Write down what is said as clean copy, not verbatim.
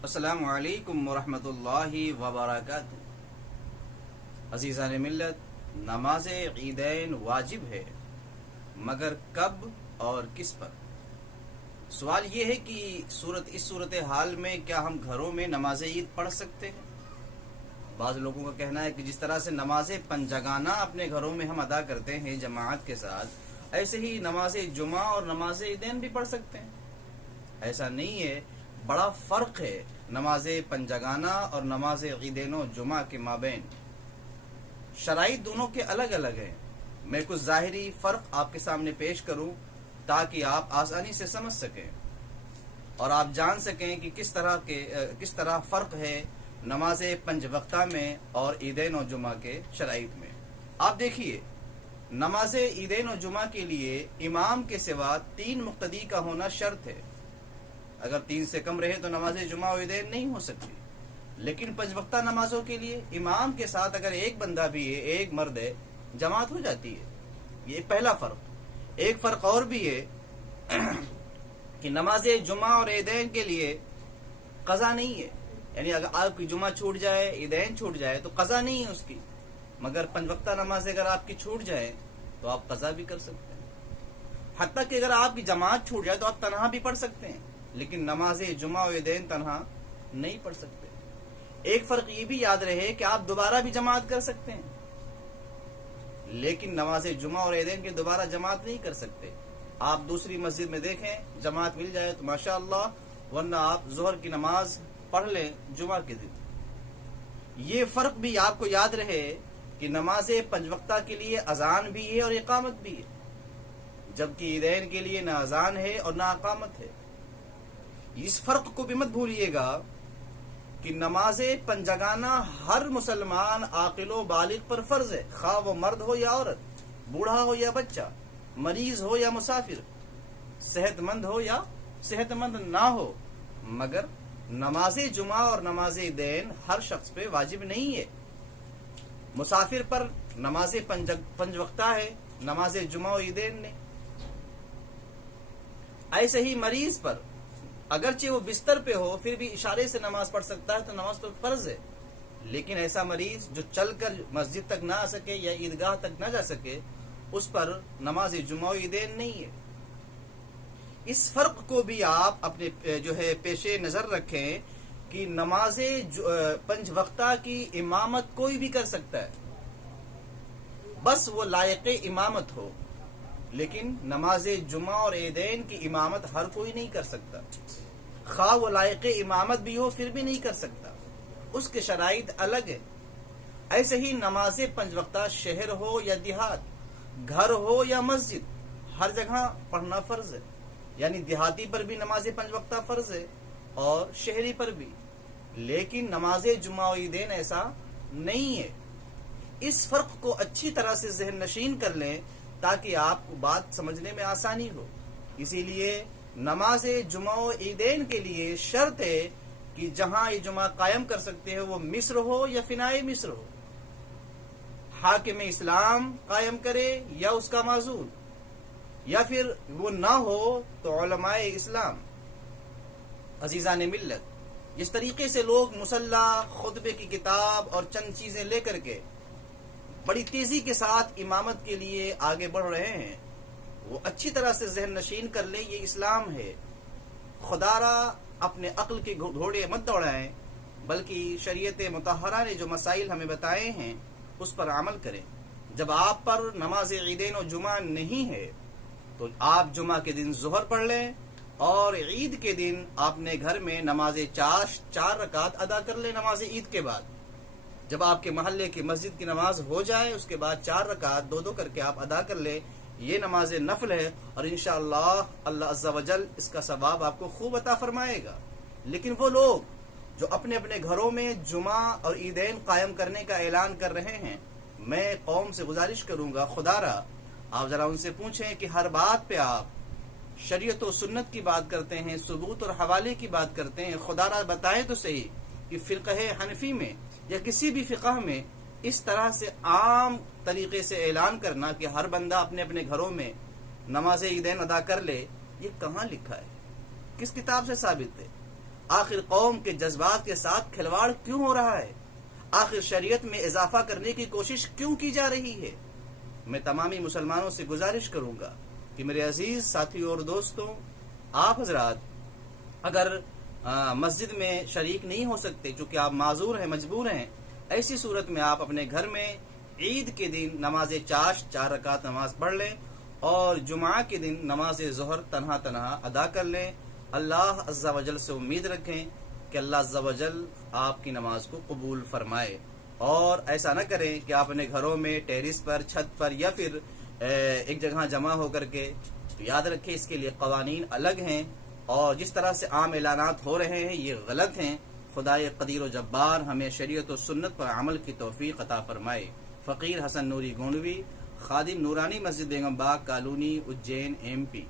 السلام علیکم ورحمۃ اللہ وبرکاتہ۔ عزیزان ملت، نماز عیدین واجب ہے، مگر کب اور کس پر؟ سوال یہ ہے کہ اس صورت حال میں کیا ہم گھروں میں نماز عید پڑھ سکتے ہیں؟ بعض لوگوں کا کہنا ہے کہ جس طرح سے نماز پنجگانہ اپنے گھروں میں ہم ادا کرتے ہیں جماعت کے ساتھ، ایسے ہی نماز جمعہ اور نماز عیدین بھی پڑھ سکتے ہیں۔ ایسا نہیں ہے، بڑا فرق ہے نماز پنجگانہ اور نماز عیدین و جمعہ کے مابین۔ شرائط دونوں کے الگ الگ ہیں۔ میں کچھ ظاہری فرق آپ کے سامنے پیش کروں تاکہ آپ آسانی سے سمجھ سکیں اور آپ جان سکیں کہ کس طرح فرق ہے نماز پنج وقتہ میں اور عیدین و جمعہ کے شرائط میں۔ آپ دیکھیے، نماز عیدین و جمعہ کے لیے امام کے سوا 3 مقتدی کا ہونا شرط ہے۔ اگر 3 سے کم رہے تو نماز جمعہ و عیدین نہیں ہو سکتی، لیکن 5 وقتہ نمازوں کے لیے امام کے ساتھ اگر ایک بندہ بھی ہے، ایک مرد ہے، جماعت ہو جاتی ہے۔ یہ پہلا فرق۔ ایک فرق اور بھی ہے کہ نماز جمعہ اور عیدین کے لیے قضا نہیں ہے، یعنی اگر آپ کی جمعہ چھوٹ جائے، عیدین چھوٹ جائے تو قضا نہیں ہے اس کی، مگر 5 وقتہ نماز اگر آپ کی چھوٹ جائے تو آپ قضا بھی کر سکتے ہیں۔ حتیٰ کہ اگر آپ کی جماعت چھوٹ جائے تو آپ تنہا بھی پڑھ سکتے ہیں، لیکن نماز جمعہ و عیدین تنہا نہیں پڑھ سکتے۔ ایک فرق یہ بھی یاد رہے کہ آپ دوبارہ بھی جماعت کر سکتے ہیں، لیکن نماز جمعہ اور عیدین کی دوبارہ جماعت نہیں کر سکتے۔ آپ دوسری مسجد میں دیکھیں، جماعت مل جائے تو ماشاءاللہ، ورنہ آپ ظہر کی نماز پڑھ لیں جمعہ کے دن۔ یہ فرق بھی آپ کو یاد رہے کہ نماز 5 وقتہ کے لیے اذان بھی ہے اور اقامت بھی ہے، جبکہ عیدین کے لیے نہ اذان ہے اور نہ اقامت ہے۔ اس فرق کو بھی مت بھولیے گا کہ نماز پنجگانہ ہر مسلمان عاقل و بالغ پر فرض ہے، خواہ وہ مرد ہو یا عورت، بوڑھا ہو یا بچہ، مریض ہو یا مسافر، صحت مند ہو یا صحت مند نہ ہو، مگر نماز جمعہ اور نماز عیدین ہر شخص پہ واجب نہیں ہے۔ مسافر پر نماز پنج وقتہ ہے، نماز جمعہ و عیدین نے۔ ایسے ہی مریض پر اگرچہ وہ بستر پہ ہو پھر بھی اشارے سے نماز پڑھ سکتا ہے، تو نماز تو فرض ہے، لیکن ایسا مریض جو چل کر مسجد تک نہ آ سکے یا عیدگاہ تک نہ جا سکے، اس پر نماز جمعہ و عیدین نہیں ہے۔ اس فرق کو بھی آپ اپنے پیش نظر رکھیں کہ نماز 5 وقتہ کی امامت کوئی بھی کر سکتا ہے، بس وہ لائق امامت ہو، لیکن نماز جمعہ اور عیدین کی امامت ہر کوئی نہیں کر سکتا، خواہ وہ لائق امامت بھی ہو پھر بھی نہیں کر سکتا، اس کے شرائط الگ ہے۔ ایسے ہی نماز 5 وقتہ شہر ہو یا دیہات، گھر ہو یا مسجد، ہر جگہ پڑھنا فرض ہے، یعنی دیہاتی پر بھی نماز 5 وقتہ فرض ہے اور شہری پر بھی، لیکن نماز جمعہ و عیدین ایسا نہیں ہے۔ اس فرق کو اچھی طرح سے ذہن نشین کر لیں تاکہ آپ کو بات سمجھنے میں آسانی ہو۔ اسی لیے نماز جمعہ و عیدین کے لیے شرط ہے کہ جہاں یہ جمعہ قائم کر سکتے ہیں وہ مصر ہو یا فنائے مصر ہو، حاکم اسلام قائم کرے یا اس کا معزول، یا پھر وہ نہ ہو تو علماء اسلام۔ عزیزان ملت، جس طریقے سے لوگ مصلی، خطبے کی کتاب اور چند چیزیں لے کر کے بڑی تیزی کے ساتھ امامت کے لیے آگے بڑھ رہے ہیں، وہ اچھی طرح سے ذہن نشین کر لیں، یہ اسلام ہے۔ خدا را اپنے عقل کے گھوڑے مت دوڑائیں، بلکہ شریعت مطہرہ نے جو مسائل ہمیں بتائے ہیں اس پر عمل کریں۔ جب آپ پر نماز عیدین و جمعہ نہیں ہے تو آپ جمعہ کے دن ظہر پڑھ لیں اور عید کے دن اپنے گھر میں نماز 4 رکعت ادا کر لیں نماز عید کے بعد۔ جب آپ کے محلے کی مسجد کی نماز ہو جائے اس کے بعد 4 رکعت 2 کر کے آپ ادا کر لیں، یہ نماز نفل ہے، اور انشاءاللہ اللہ عز و جل اس کا ثواب آپ کو خوب عطا فرمائے گا۔ لیکن وہ لوگ جو اپنے اپنے گھروں میں جمعہ اور عیدین قائم کرنے کا اعلان کر رہے ہیں، میں قوم سے گزارش کروں گا، خدا را آپ ذرا ان سے پوچھیں کہ ہر بات پہ آپ شریعت و سنت کی بات کرتے ہیں، ثبوت اور حوالے کی بات کرتے ہیں، خدا را بتائیں تو صحیح کہ فقہ حنفی میں یا کسی بھی فقہ میں اس طرح سے عام طریقے سے اعلان کرنا کہ ہر بندہ اپنے اپنے گھروں میں نماز عیدین ادا کر لے، یہ کہاں لکھا ہے؟ کس کتاب سے ثابت ہے؟ آخر قوم کے جذبات کے ساتھ کھلواڑ کیوں ہو رہا ہے؟ آخر شریعت میں اضافہ کرنے کی کوشش کیوں کی جا رہی ہے؟ میں تمامی مسلمانوں سے گزارش کروں گا کہ میرے عزیز ساتھیوں اور دوستوں، آپ حضرات اگر مسجد میں شریک نہیں ہو سکتے چونکہ آپ معذور ہیں، مجبور ہیں، ایسی صورت میں آپ اپنے گھر میں عید کے دن نماز چاشت 4 رکعت نماز پڑھ لیں اور جمعہ کے دن نماز ظہر تنہا ادا کر لیں۔ اللہ عز و جل سے امید رکھیں کہ اللہ عز و جل آپ کی نماز کو قبول فرمائے، اور ایسا نہ کریں کہ آپ اپنے گھروں میں ٹیرس پر، چھت پر یا پھر ایک جگہ جمع ہو کر کے، تو یاد رکھیں اس کے لیے قوانین الگ ہیں، اور جس طرح سے عام اعلانات ہو رہے ہیں یہ غلط ہیں۔ خدائے قدیر و جبار ہمیں شریعت و سنت پر عمل کی توفیق عطا فرمائے۔ فقیر حسن نوری گونڈوی، خادم نورانی مسجد بیگم باغ کالونی، اجین، MP۔